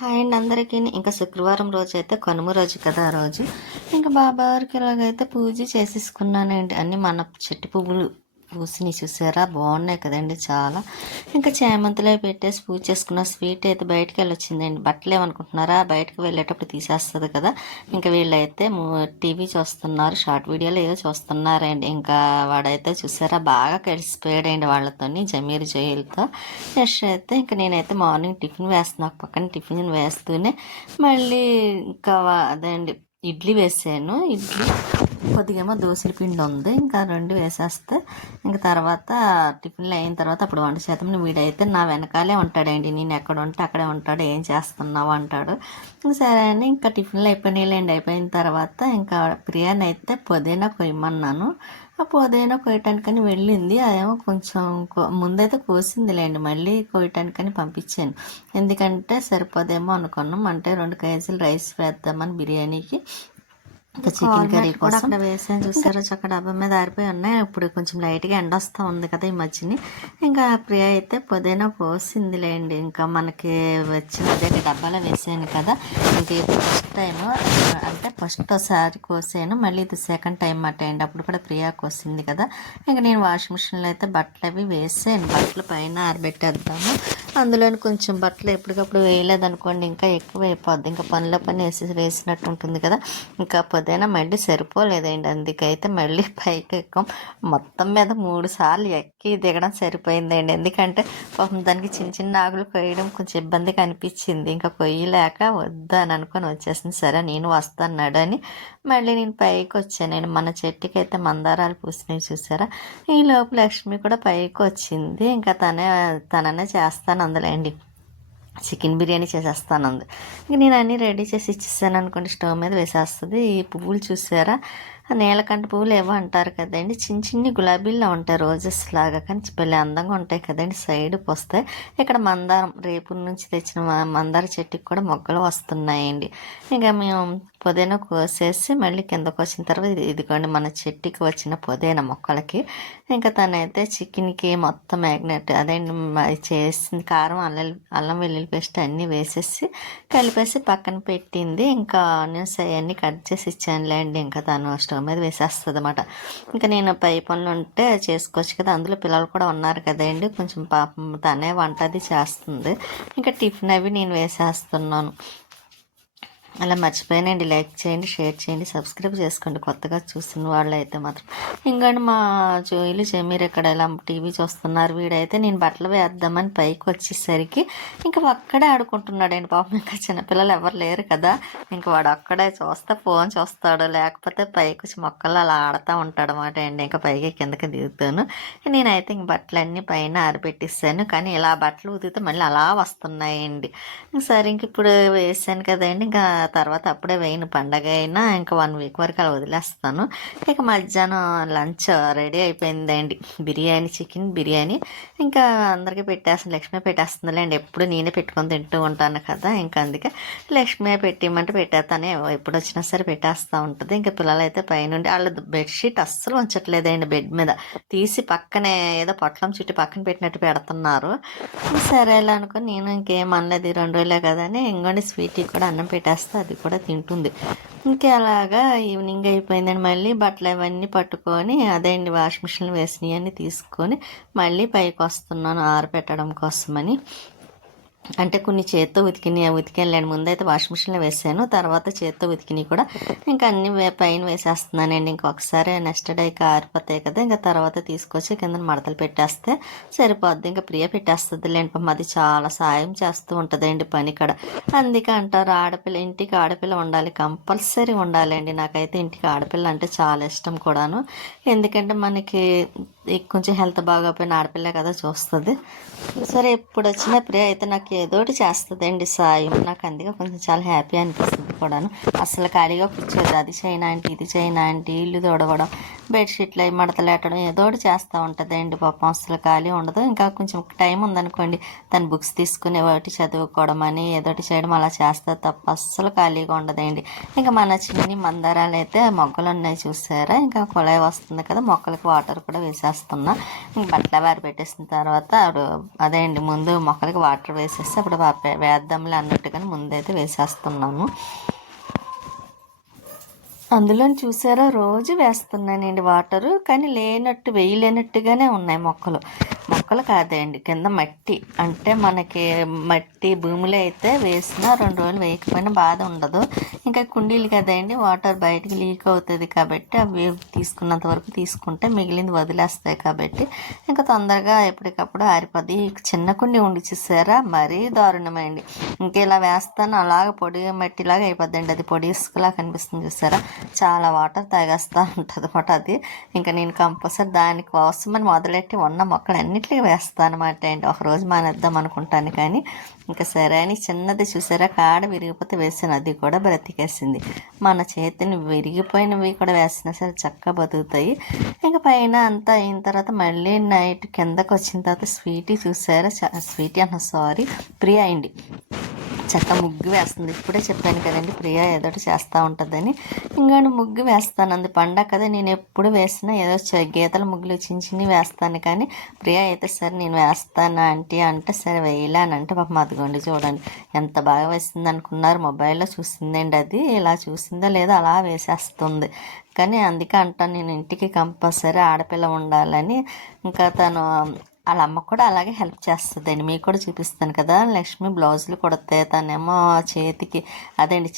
Hi అండి అందరికీ. ఇంకా శుక్రవారం రోజు అయితే కనుమ రోజు కదా. ఆ రోజు ఇంకా బాబావారికి ఇలాగైతే పూజ చేసేసుకున్నానండి. అన్నీ మన చెట్టు పువ్వులు పూసిని చూసారా, బాగున్నాయి కదండి చాలా. ఇంకా చేమంతిలో పెట్టేసి పూజ చేసుకున్న. స్వీట్ అయితే బయటకు వెళ్ళొచ్చిందండి. బట్టలు ఏమనుకుంటున్నారా, బయటకు వెళ్ళేటప్పుడు తీసేస్తుంది కదా. ఇంకా వీళ్ళైతే టీవీ చూస్తున్నారు, షార్ట్ వీడియోలు ఏవో చూస్తున్నారండి. ఇంకా వాడైతే చూసారా బాగా కలిసిపోయాడండి వాళ్ళతోని, జమీర్ జోయిల్తో. నెక్స్ట్ అయితే ఇంకా నేనైతే మార్నింగ్ టిఫిన్ వేస్తున్నా, పక్కన టిఫిన్ వేస్తూనే మళ్ళీ ఇంకా అదే అండి ఇడ్లీ వేసాను. ఇడ్లీ కొద్దిగేమో దోశల పిండి ఉంది, ఇంకా రెండు వేసేస్తే ఇంకా తర్వాత టిఫిన్లు అయిన తర్వాత అప్పుడు వంట చేద్దాం. వీడైతే నా వెనకాలే ఉంటాడండి, నేను ఎక్కడ ఉంటే అక్కడే ఉంటాడు. ఏం చేస్తున్నావు అంటాడు. సరే అని ఇంకా టిఫిన్లు అయిపోయినాయిలేండి. అయిపోయిన తర్వాత ఇంకా బిర్యానీ అయితే పుదీనా కొయ్యమన్నాను. ఆ పుదీనా కొయ్యటానికని వెళ్ళింది. అదేమో కొంచెం ముందైతే కోసిందిలేండి, మళ్ళీ కొయ్యటానికని పంపించాను. ఎందుకంటే సరిపోదేమో అనుకున్నాం. అంటే 2 కేజీలు రైస్ వేద్దామని బిర్యానీకి. ఇంకా చికెన్ కర్రీ కూడా అక్కడ వేసాను చూసారా, చక్క డబ్బా మీద ఆరిపోయి ఉన్నాయి. ఇప్పుడు కొంచెం లైట్గా ఎండ వస్తూ ఉంది కదా ఈ మధ్యని. ఇంకా ప్రియ అయితే పుదీనా పోసిందిలేండి. ఇంకా మనకి వచ్చినదే డబ్బాలో వేసాను కదా. ఇంక ఫస్ట్ టైం అంటే ఫస్ట్ ఒకసారి కోసాను, మళ్ళీ ఇది సెకండ్ టైం అండి. అప్పుడు కూడా ప్రియా కోసింది కదా. ఇంకా నేను వాషింగ్ మిషన్లో అయితే బట్టలు అవి వేసాను. బట్టలు పైన ఆరబెట్టేద్దాము. అందులోని కొంచెం బట్టలు ఎప్పటికప్పుడు వేయలేదనుకోండి ఇంకా ఎక్కువ అయిపోద్ది. ఇంకా పనిలో పని వేసినట్టు ఉంటుంది కదా. ఇంకా పుదీనా మళ్ళీ సరిపోలేదండి, అందుకైతే మళ్ళీ పైకి ఎక్కం. మొత్తం మీద 3 సార్లు ఎక్కి దిగడం సరిపోయిందండి. ఎందుకంటే పాపం దానికి చిన్న చిన్న ఆకులు కొయ్యడం కొంచెం ఇబ్బందిగా అనిపించింది. ఇంకా కొయ్యలేక వద్దని అనుకొని వచ్చేసింది. సరే నేను వస్తాన్నాడు అని మళ్ళీ నేను పైకి వచ్చానండి. మన చెట్టుకి అయితే మందారాలు పూసినవి చూసారా. ఈ లోపు లక్ష్మి కూడా పైకి వచ్చింది. ఇంకా తననే చేస్తాను అందులేండి, చికెన్ బిర్యానీ చేసేస్తానంది. ఇంక నేను అన్నీ రెడీ చేసి ఇచ్చేసాను అనుకోండి, స్టవ్ మీద వేసేస్తుంది. ఈ పువ్వులు చూసారా, నీలకంఠ పువ్వులు ఏవో అంటారు కదండి, చిన్న చిన్ని గులాబీల్లో ఉంటాయి, రోజెస్ లాగా, కానీ పెళ్ళి అందంగా ఉంటాయి కదండి. సైడ్కి వస్తాయి. ఇక్కడ మందారం రేపు నుంచి తెచ్చిన మందార చెట్టుకి కూడా మొగ్గలు వస్తున్నాయండి. ఇంకా మేము పుదీనా కోసేసి మళ్ళీ కిందకు వచ్చిన తర్వాత ఇదిగోండి మన చెట్టుకి వచ్చిన పుదీనా మొక్కలకి. ఇంకా తనైతే చికెన్కి మొత్తం మ్యాగ్నెట్ అదే చేసింది. కారం అల్లం వెల్లుల్లి పేస్ట్ అన్నీ వేసేసి కలిపేసి పక్కన పెట్టింది. ఇంకా ఆనియన్స్ అవన్నీ కట్ చేసి ఇచ్చానులేండి. ఇంకా తను స్టవ్ మీద వేసేస్తుంది అన్నమాట. ఇంకా నేను పై పనులు ఉంటే చేసుకోవచ్చు కదా, అందులో పిల్లలు కూడా ఉన్నారు కదండి. కొంచెం పాపం తనే వంట అది చేస్తుంది. ఇంకా టిఫిన్ అవి నేను వేసేస్తున్నాను. అలా మర్చిపోయానండి. లైక్ చేయండి, షేర్ చేయండి, సబ్స్క్రైబ్ చేసుకోండి కొత్తగా చూసిన వాళ్ళు అయితే మాత్రం. ఇంకండి మా జోయిలు జమీర్ ఇక్కడ ఇలా టీవీ చూస్తున్నారు. వీడైతే నేను బట్టలు వేద్దామని పైకి వచ్చేసరికి ఇంకా అక్కడే ఆడుకుంటున్నాడండి. పాపం ఇంకా చిన్నపిల్లలు ఎవరు లేరు కదా. ఇంకా వాడు అక్కడే ఫోన్ చూస్తాడు, లేకపోతే పైకి వచ్చి మొక్కలు అలా ఆడుతూ ఉంటాడు అన్నమాట అండి. ఇంకా పైకి కిందకి దిగుతాను. నేనైతే ఇంక బట్టలన్నీ పైన ఆరబెట్టిస్తాను, కానీ ఇలా బట్టలు ఉతికితే మళ్ళీ అలా వస్తున్నాయండి. సరే ఇంక ఇప్పుడు వేసాను కదండి, ఇంకా తర్వాత అప్పుడే వేయను. పండగ అయినా ఇంకా 1 వీక్ వరకు అలా వదిలేస్తాను. ఇక మధ్యాహ్నం లంచ్ రెడీ అయిపోయిందండి. బిర్యానీ, చికెన్ బిర్యానీ ఇంకా అందరికీ పెట్టేస్తాను. లక్ష్మి పెట్టేస్తుందిలేండి, ఎప్పుడు నేనే పెట్టుకొని తింటూ ఉంటాను కదా. ఇంకా అందుకే లక్ష్మి పెట్టిమంటే పెట్టేస్తానే, ఎప్పుడు వచ్చినా సరే పెట్టేస్తూ ఉంటుంది. ఇంకా పిల్లలు అయితే పైనుండి వాళ్ళ బెడ్షీట్ అస్సలు ఉంచట్లేదండి, బెడ్ మీద తీసి పక్కనే ఏదో పొట్లం చుట్టి పక్కన పెట్టినట్టు పెడుతున్నారు. సరేలా అనుకుని నేను ఇంకేం అనలేదు, 2 రోజులే కదా అని. ఇంకోండి స్వీట్కి కూడా అన్నం పెట్టేస్తే అది కూడా తింటుంది. ఇంకా అలాగా ఈవినింగ్ అయిపోయిందని మళ్ళీ బట్టలు అవన్నీ పట్టుకొని అదే అండి వాషింగ్ మిషన్లో వేసినవి అన్నీ తీసుకొని మళ్ళీ పైకి వస్తున్నాను ఆరబెట్టడం కోసమని. అంటే కొన్ని చేత్తో ఉతికెళ్ళాను. ముందైతే వాషింగ్ మిషన్లో వేసాను, తర్వాత చేత్తో ఉతికినవి కూడా ఇంకా అన్ని పైన వేసేస్తున్నానండి. ఇంకొకసారి నెక్స్ట్ డేకి ఆరిపోతాయి కదా. ఇంకా తర్వాత తీసుకొచ్చి కింద మడతలు పెట్టేస్తే సరిపోద్ది. ఇంకా ప్రియ పెట్టేస్తుంది లేండి. పాపం అది చాలా సాయం చేస్తూ ఉంటుందండి పని కాడ. అందుకే అంటారు ఇంటికి ఆడపిల్ల ఉండాలి, కంపల్సరీ ఉండాలండి. నాకైతే ఇంటికి ఆడపిల్ల అంటే చాలా ఇష్టం కూడాను. ఎందుకంటే మనకి కొంచెం హెల్త్ బాగోపోయిన ఆడపిల్ల కదా చూస్తుంది. సరే ఎప్పుడు వచ్చినా ప్రియ అయితే నాకు ఏదోటి చేస్తుందండి సాయం. నాకు అందుకే కొంచెం చాలా హ్యాపీ అనిపిస్తుంది కూడాను. అసలు ఖాళీగా కూర్చోదు. అది చైనా అంటే ఇది చైనా అంటే ఇల్లు తొడవడం, బెడ్షీట్లు అవి మడతలేటడం ఏదోటి చేస్తూ ఉంటుందండి. పాపం అసలు ఖాళీ ఉండదు. ఇంకా కొంచెం టైం ఉందనుకోండి, తన బుక్స్ తీసుకుని ఒకటి చదువుకోవడం అని ఏదోటి చేయడం అలా చేస్తే తప్ప అస్సలు ఖాళీగా ఉండదండి. ఇంకా మన చిన్ని మందారాలు అయితే మొక్కలు ఉన్నాయి చూసారా. ఇంకా కుళాయి వస్తుంది కదా, మొక్కలకి వాటర్ కూడా వేసేస్తాను. వేస్తున్నా. ఇంక బట్టల వారి పెట్టేసిన తర్వాత అదే అండి ముందు మొక్కలకి వాటర్ వేసేసి అప్పుడు వేద్దాంలే అన్నట్టుగానే ముందైతే వేసేస్తున్నాను. అందులో చూసారా రోజు వేస్తున్నానండి వాటరు, కానీ వేయలేనట్టుగానే ఉన్నాయి మొక్కలు కాదండి, కింద మట్టి. అంటే మనకి మట్టి భూమిలో అయితే వేసినా 2 రోజులు వేయకపోయినా బాధ ఉండదు. ఇంకా కుండీలు కదండి, వాటర్ బయటికి లీక్ అవుతుంది కాబట్టి అవి తీసుకున్నంత వరకు తీసుకుంటే మిగిలింది వదిలేస్తాయి కాబట్టి ఇంకా తొందరగా ఎప్పటికప్పుడు ఆరిపోద్ది. చిన్న కుండీ ఉండి చూసారా మరీ దారుణమైంది. ఇంకా ఇలా వేస్తాను అలాగ పొడి మట్టిలాగా అయిపోద్దండి, అది పొడి ఇసుకలా కనిపిస్తుంది చూసారా, చాలా వాటర్ తాగేస్తూ ఉంటుంది అన్నమాట అది. ఇంకా నేను కంపల్సరీ దానికోసమని మొదలెట్టి ఉన్న మొక్కలన్నిటికీ వేస్తాను అనమాట అండి. ఒకరోజు మానేద్దాం అనుకుంటాను కానీ ఇంకా సరే అని చిన్నది చూసారా కాడ విరిగిపోతే వేసాను, అది కూడా బ్రతికేసింది. మన చేతిని విరిగిపోయినవి కూడా వేసినా సరే చక్కగా బతుకుతాయి. ఇంకా పైన అంతా అయిన తర్వాత మళ్ళీ నైట్ కిందకు వచ్చిన తర్వాత స్వీటీ చూసారా, స్వీటీ ప్రియా అండి చక్క ముగ్గు వేస్తుంది. ఇప్పుడే చెప్పాను కదండి ప్రియా ఏదోటి చేస్తూ ఉంటుందని. ఇంకా ముగ్గు వేస్తాను, అంది పండగ కదా, నేను ఎప్పుడు వేసినా ఏదో గీతల ముగ్గులు చిన్ని వేస్తాను. కానీ ప్రియా అయితే సరే నేను వేస్తాను ఆంటీ అంటే సరే వేయలే అని అంటే పాపం అదిగోండి చూడండి ఎంత బాగా వేసింది అనుకున్నారు. మొబైల్లో చూసిందండి, అది ఇలా చూసిందో లేదో అలా వేసేస్తుంది. కానీ అందుకే అంటాను నేను ఇంటికి కంపల్సరీ ఆడపిల్ల ఉండాలని. ఇంకా తను వాళ్ళ అమ్మ కూడా అలాగే హెల్ప్ చేస్తుందండి, మీకు కూడా చూపిస్తాను కదా. లక్ష్మి బ్లౌజులు కుడితే తనేమో చేతికి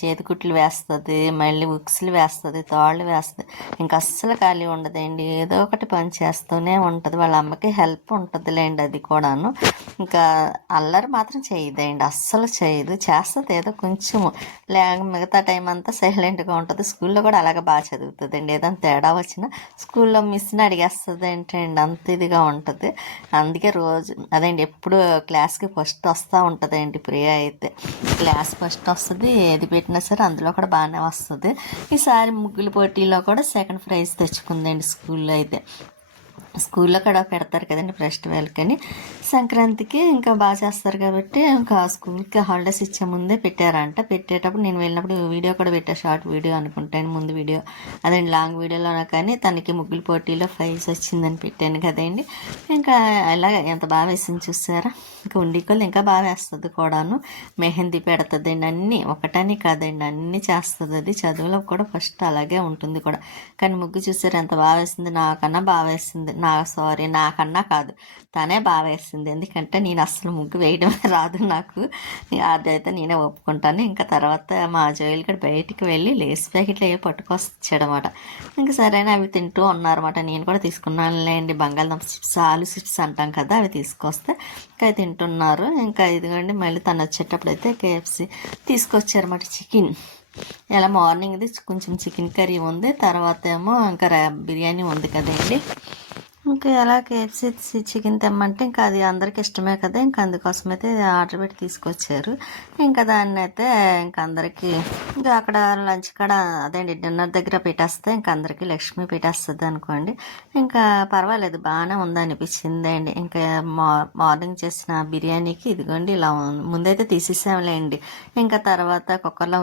చేతి కుట్లు వేస్తుంది, మళ్ళీ ఉక్స్లు వేస్తుంది, తాళ్ళు వేస్తుంది. ఇంకా అస్సలు ఖాళీ ఉండదండి, ఏదో ఒకటి పని చేస్తూనే ఉంటుంది. వాళ్ళ అమ్మకి హెల్ప్ ఉంటుందిలేండి అది కూడాను. ఇంకా అల్లరి మాత్రం చేయదండి, అస్సలు చేయదు, చేస్తుంది ఏదో కొంచెము. మిగతా టైం అంతా సైలెంట్గా ఉంటుంది. స్కూల్లో కూడా అలాగే బాగా చదువుతుందండి, ఏదైనా తేడా వచ్చినా స్కూల్లో మిస్ని అడిగేస్తుంది ఏంటండి, అంత ఇదిగా ఉంటుంది. అందుకే రోజు ఎప్పుడు క్లాస్కి ఫస్ట్ వస్తూ ఉంటుందండి ప్రియా అయితే. క్లాస్ ఫస్ట్ వస్తుంది, ఏది పెట్టినా సరే అందులో కూడా బాగానే వస్తుంది. ఈసారి ముగ్గుల పోటీలో కూడా సెకండ్ ప్రైజ్ తెచ్చుకుందండి స్కూల్లో అయితే. స్కూల్లో కూడా పెడతారు కదండి ఫెస్టివల్ కానీ సంక్రాంతికి ఇంకా బాగా చేస్తారు కాబట్టి ఇంకా స్కూల్కి హాలిడేస్ ఇచ్చే ముందే పెట్టారంట. పెట్టేటప్పుడు నేను వెళ్ళినప్పుడు వీడియో కూడా పెట్టా, షార్ట్ వీడియో అనుకుంటాను ముందు వీడియో లాంగ్ వీడియోలోనే. కానీ తనకి ముగ్గుల పోటీలో ప్రైజ్ వచ్చిందని పెట్టాను కదండి. ఇంకా అలాగ ఎంత బాగా వేసింది చూసారా. ఇంకా ఉండికోళ్ళు ఇంకా బాగా వేస్తుంది కూడాను, మెహందీ పెడుతుందండి, అన్నీ ఒకటని కాదండి అన్నీ చేస్తుంది. అది చదువులో కూడా ఫస్ట్ అలాగే ఉంటుంది కూడా. కానీ ముగ్గు చూసారు ఎంత బాగా వేసింది, నాకన్నా బాగా వేసింది. నాకన్నా కాదు తనే బాగా వేసింది, ఎందుకంటే నేను అస్సలు ముగ్గు వేయడమే రాదు నాకు, అదైతే నేనే ఒప్పుకుంటాను. ఇంకా తర్వాత మా జోయిల్ కూడా బయటికి వెళ్ళి లేస్ ప్యాకెట్లు ఏవి పట్టుకొచ్చాడనమాట. ఇంకా సరైన అవి తింటూ ఉన్నారన్నమాట. నేను కూడా తీసుకున్నానులేండి, బంగాళదుంప చిప్స్, ఆలు చిప్స్ అంటాం కదా, అవి తీసుకొస్తే ఇంకా అవి తింటున్నారు. ఇంకా ఇదిగోండి మళ్ళీ తను వచ్చేటప్పుడు అయితే KFC తీసుకొచ్చారన్నమాట, చికెన్. ఇలా మార్నింగ్ది కొంచెం చికెన్ కర్రీ ఉంది, తర్వాత ఏమో ఇంకా బిర్యానీ ఉంది కదండి. ఇంకా ఎలా KFC చికెన్ తెమ్మంటే ఇంకా అది అందరికి ఇష్టమే కదా, ఇంకా అందుకోసం అయితే ఆర్డర్ పెట్టి తీసుకొచ్చారు. ఇంకా దాన్ని అయితే ఇంకా అందరికీ ఇంకా అక్కడ లంచ్ కాడ డిన్నర్ దగ్గర పెట్టేస్తే ఇంకా అందరికీ లక్ష్మి పెట్టేస్తుంది అనుకోండి. ఇంకా పర్వాలేదు బాగానే ఉందనిపించింది అండి. ఇంకా మార్నింగ్ చేసిన బిర్యానీకి ఇదిగోండి ఇలా ముందైతే తీసేసాంలేండి. ఇంకా తర్వాత కుక్కర్లో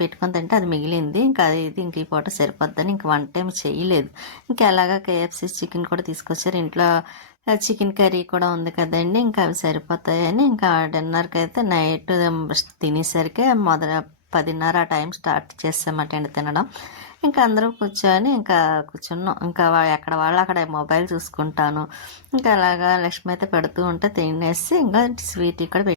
పెట్టుకొని తింటే అది మిగిలింది. ఇంకా ఇది ఇంక ఈ పూట సరిపోద్దని ఇంకా వన్ టైం చేయలేదు. ఇంకా ఎలాగా KFC చికెన్ కూడా తీసుకొచ్చారు, ఇంట్లో చికెన్ కర్రీ కూడా ఉంది కదండి, ఇంకా అవి సరిపోతాయని ఇంకా డిన్నర్కి అయితే నైట్ తినేసరికి 10:30 ఆ టైం స్టార్ట్ చేసామటండి తినడం. ఇంకా అందరూ కూర్చొని ఇంకా కూర్చున్నాం. ఇంకా ఎక్కడ వాళ్ళు అక్కడ మొబైల్ చూసుకుంటాను. ఇంకా అలాగా లక్ష్మి అయితే పెడుతూ ఉంటే తినేసి ఇంకా స్వీట్ ఇక్కడ